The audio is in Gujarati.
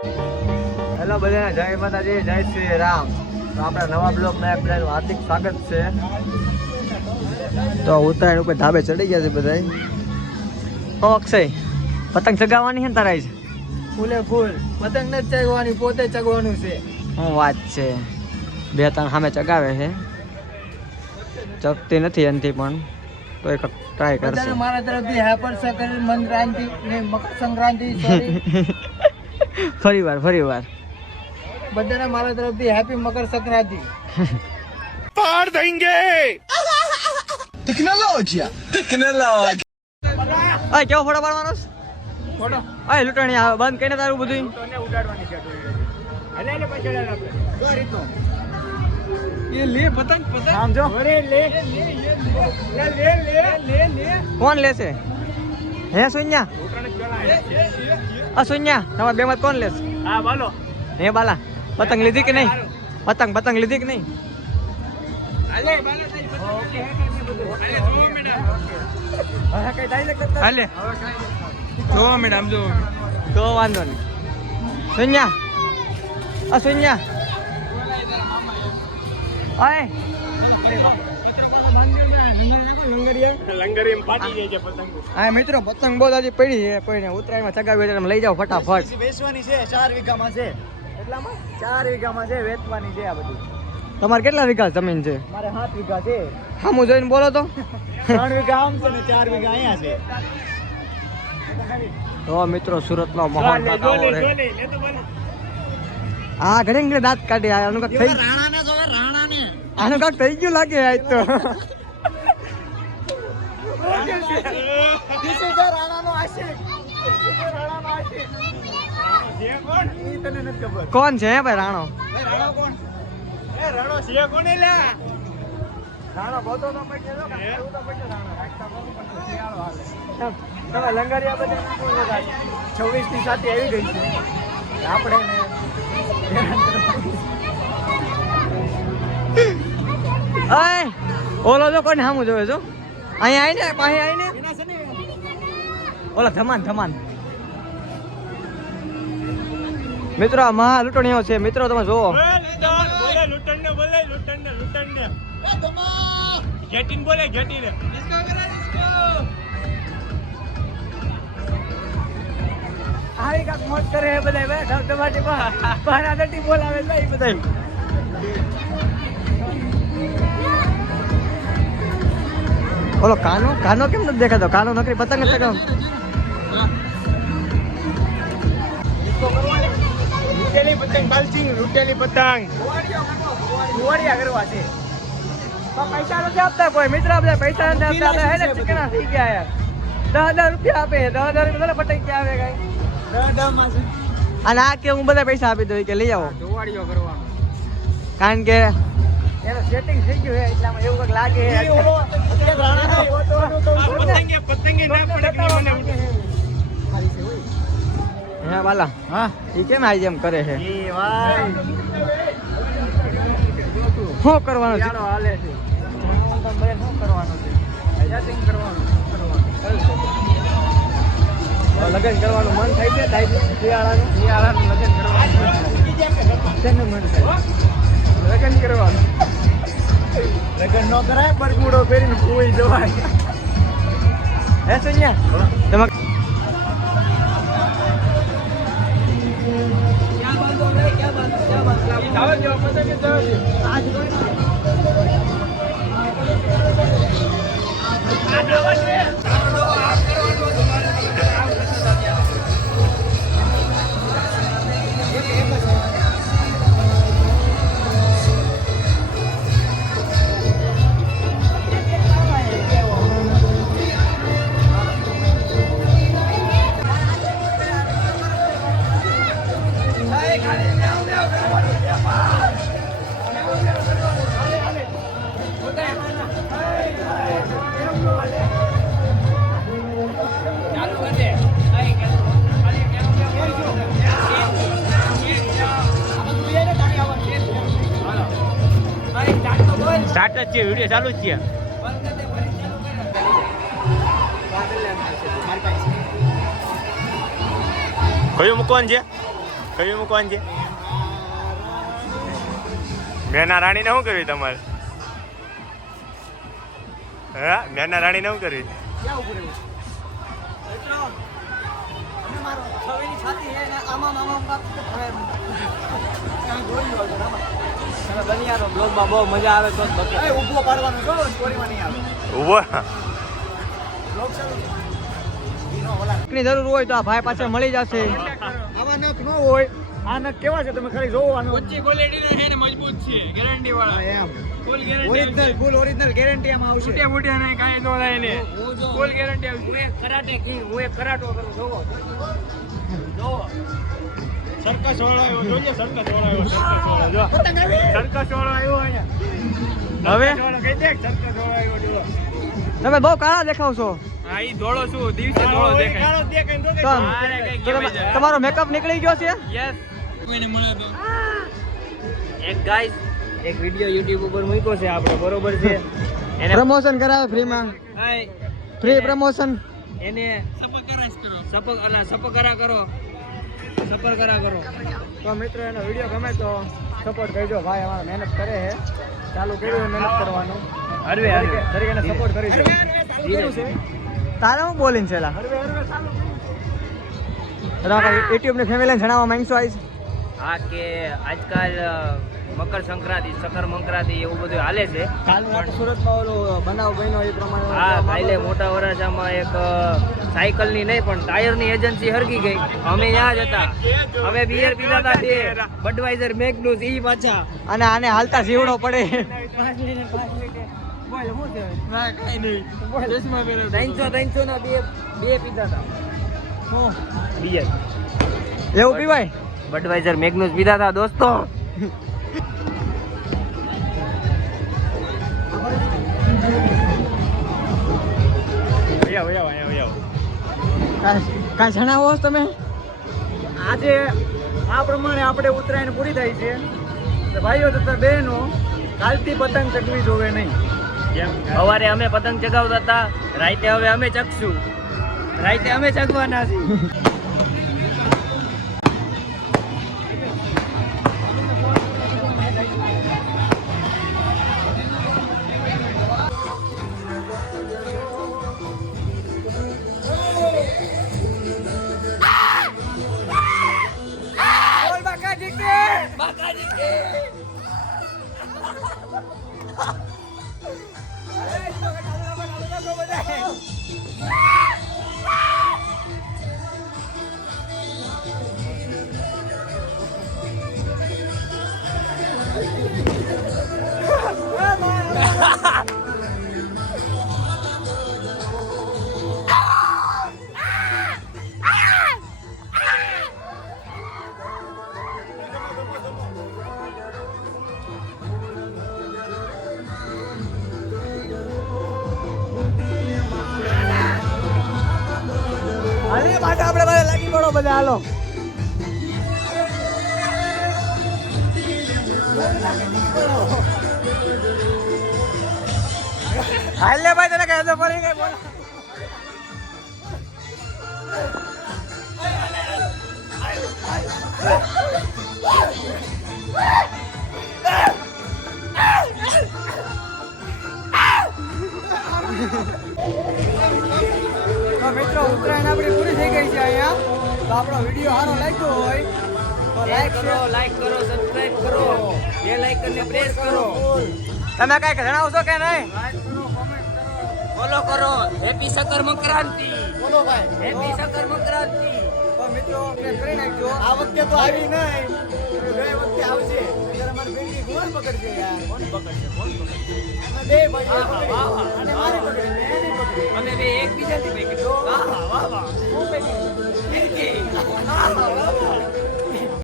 હેલો બધાને જય માતાજી, જય શ્રી રામ. તો આપણા નવા બ્લોગમાં બધાનું હાર્દિક સ્વાગત છે. તો ઉત્તરાયણ ઉપર ધાબે ચડી ગયા છે બધા. ઓ અક્ષય, પતંગ ચગાવવાની છે ને તારા છે? ફૂલે ફૂલ પતંગ નથી ચગાવવાની, પોતે ચગવાનું છે. શું વાત છે, બે ત્રણ સામે ચગાવે છે, ચગતી નથી એનાથી પણ તો એક ટ્રાય કરશે. મારા તરફથી હેપી સંક્રાંતિ ને મકર સંક્રાંતિ. ફરી વાર બધાને મારા તરફથી હેપી મકર સંક્રાંતિ. પાડ દેંગે ટેકનોલોજી. આ કેવો ફોટો પાડવાનો છે? ફોટો આ લૂંટણી આ બંધ કરીને તારું બધું ઉડાડવાની છે. એટલે પછી આપણે જો રીતનો ये ले पतंग आम जो अरे ले कौन लेसे है सुन्या सुन्या તમાર બે માં કોણ લેશે? હા બોલો. હે બાલા પતંગ લીધી કે નહીં? પતંગ લીધી કે નહીં? હાલે બાલા થઈ ઓકે હાલે 2 મિનિટ હવે કઈ ડાયલેક્ટ કરતા હાલે 2 મિનિટ આમ જો તો વાંધો નહીં. સુન્યા સુન્યા ઓય લંગરી પાટી જાય છે પતંગ. હા મિત્રો પતંગ બહુ દાદી પડી છે, કોઈને ઉત્તરાયણમાં ચગાવી એટલે લઈ જાઓ ફટાફટ. વેચવાની છે 4 વીઘામાં છે. એટલામાં 4 વીઘામાં છે, વેચવાની છે આ બધી. તમારે કેટલા વીઘા જમીન છે? મારે 7 વીઘા છે. હામું જોઈને બોલો તો. 3 વીઘા આમ છે ને 4 વીઘા અહીંયા છે. તો મિત્રો સુરતનો માહોલ બતાવો રે. આ ઘણી દાંત કાઢી આનું કઈ થઈ રાણાને જોવે રાણાને. આનું કાક થઈ ગયું લાગે આજ તો. ધીસ ઇઝ રાણાનો આશિક. કોણ છે ભાઈ રાણો? રાણો કોણ? એ રાણો છે કોણ એલા? રાણો બોતો તો પૈસે જો એવું તો પૈસે રાણો રાખતા બહુ પણ શિયાળો હાલે. તમે લંગરિયા બધા 26 ની સાથે આવી ગઈ છે આપણે આય ઓલો જો કોને સામું જોવે છો? અહીંયા આવીને પાસે આવીને ઓલા ધમાન મિત્રો આ મહા લૂંટણીઓ છે મિત્રો, તમે જોવો. આવી કાક મોજ કરે બધા ધબધબાટી પારાદટી બોલાવે છે બધા. ઓલો કાનો કેમ નથી દેખાતો? કાનો નકરી પતંગ જ ચગાવ. લૂટેલી પતંગ બાલચી, લૂટેલી પતંગ કુવાડિયા કરવા છે. પૈસા નથી આપતા કોઈ મિત્ર, આપણે પૈસા નથી આપતા. હેલે ચીકણા થઈ ગયા યાર. 10,000 રૂપિયા આપે, 10,000 રૂપિયા પતંગ ક્યાં આવે કઈ? અને આ કે હું બધા પૈસા આપી દઉં કે લઈ આવો જોવાડીઓ કરવાનો, કારણ કે એનો સેટિંગ થઈ ગયું છે એટલામાં એવું કંઈક લાગે છે. હે વાલા હા એ કેમ આવી એમ કરે છે? શું કરવાનું છે? હાલે છે શું કરવાનું છે? સેટિંગ કરવાનું લગ્ન કરવાનું મન થાય છે. શિયાળાનું લગ્ન કરવાનું મન થાય. લગ્ન કરવાનું લગ્ન ન કરાય, બરમુડો પહેરીને કોઈ જવાય. હે સોનિયા તમે સ્ટાર્ટ જ છે, વિડીયો ચાલુ જ છે. કયું મૂકવાનું છે? કયું મૂકવાનું છે? મેના રાણીને શું કરવી તમારે? હા, મેના રાણીને શું કરવી? બહુ મજા આવે તો ઉભો પાડવાનો છો, સ્ટોરીમાં નહીં આવે. ઉભો ની જરૂર હોય તો આ ભાઈ પાસે મળી જશે. આવા નખ ન હોય. આ નખ કેવા છે તમે ખાલી જોવો. આનો ઊંચી ક્વોલિટીનો છે ને મજબૂત છે, ગેરંટી વાળા. એમ ફૂલ ગેરંટી. ફૂલ ઓરિજિનલ ગેરંટી આમાં આવશે. મોટી મોટી ને કાંઈ નો થાય ને. ફૂલ ગેરંટી આવશે. હું એક કરાટે કિંગ, હું એક કરાટો કરું. જોવો જોવો સરકસ વાળો આવ્યો, જોઈએ સરકસ વાળો આવ્યો, સરકસ વાળો જો સરકસ વાળો આવ્યો અહીંયા. હવે કઈ દેખ સરકસ વાળો આવ્યો જો. તમે બહુ કાળા દેખાવ છો. હા ઈ ધોળો શું દિવસે ધોળો દેખાય. કાળો દેખાય ને તો તો અરે કઈ કેવાય જાય. તમારો મેકઅપ નીકળી ગયો છે. યસ કોઈને મળે તો એક ગાઈસ એક વિડિયો YouTube ઉપર મૂક્યો છે આપણે, બરોબર છે? એને પ્રમોશન કરાવે ફ્રીમાં. હાય ફ્રી પ્રમોશન. એને સપકરાશ કરો. સપકરા કરો. તો મિત્રો એનો વિડીયો ગમે તો સપોર્ટ કરજો. ભાઈ અમારા મહેનત કરે છે, ચાલુ કર્યું મહેનત કરવાનું. હરવે દરેક એને સપોર્ટ કરી દો. તારે હું બોલીને છે લા? યુટ્યુબ ની ફેમિલીને જણાવવા માંગશો? આઈશ હા કે આજકાલ મકર સંક્રાંતિ, સકર મંક્રાંતિ એવું બધું હાલે છે. કાલ સુરતમાં ઓલો બનાવ બન્યો એ પ્રમાણે. હા, કાલે મોટા વરાછામાં એક સાયકલની નહીં પણ ટાયરની એજન્સી હરગી ગઈ. અમે ત્યાં જ હતા. અમે બિયર પીતા હતા બે બડવાઇઝર મેગ્નુસ ઈ પાછા. અને આને હાલતા જીવડો પડે. 300 ના બે પીતા હતા બિયર. એવું પીવાય? બડવાઇઝર મેગ્નુસ પીતા હતા દોસ્તો. કાંઈ જણાવો તમે? આજે આ પ્રમાણે આપણે ઉત્તરાયણ પૂરી થાય છે. તો ભાઈઓ તથા બહેનો કાલથી પતંગ ચગવી જોવે નહીં. સવારે અમે પતંગ ચગાવતા હતા, રાતે હવે અમે ચગશું. રાતે અમે ચગવાના છીએ. અરે માટે આપણે બધા લાગી પડો બધા. હાલો હાલ લે ભાઈ, તને કહેતો પડી ગઈ. બોલો મિત્રો ઉત્તરાયણ આપણી પૂરી થઈ ગઈ છે અહીંયા. તો આપણો વિડીયો સારો લાગ્યો હોય તો લાઈક કરો, સબસ્ક્રાઇબ કરો, બેલ આઇકનને પ્રેસ કરો. તમે કઈ જણાવશો કે નહીં? ફોલો કરો. હેપી સકર મંક્રાંતિ. બોલો ભાઈ. હેપી સકર મંક્રાંતિ. તો મિત્રો કરી નાખજો. આ વખતે તો આવી નહીં, ગઈ વખતે આવશે. અમારી બેટી કોણ પકડશે યાર? કોણ પકડશે? બે ભાઈઓ પકડી અને મારી પકડી ને એની પકડી. અમે બે એકબીજાથી પકડ્યો. વાહ વાહ વાહ. હું પકડી. વાહ વાહ વાહ.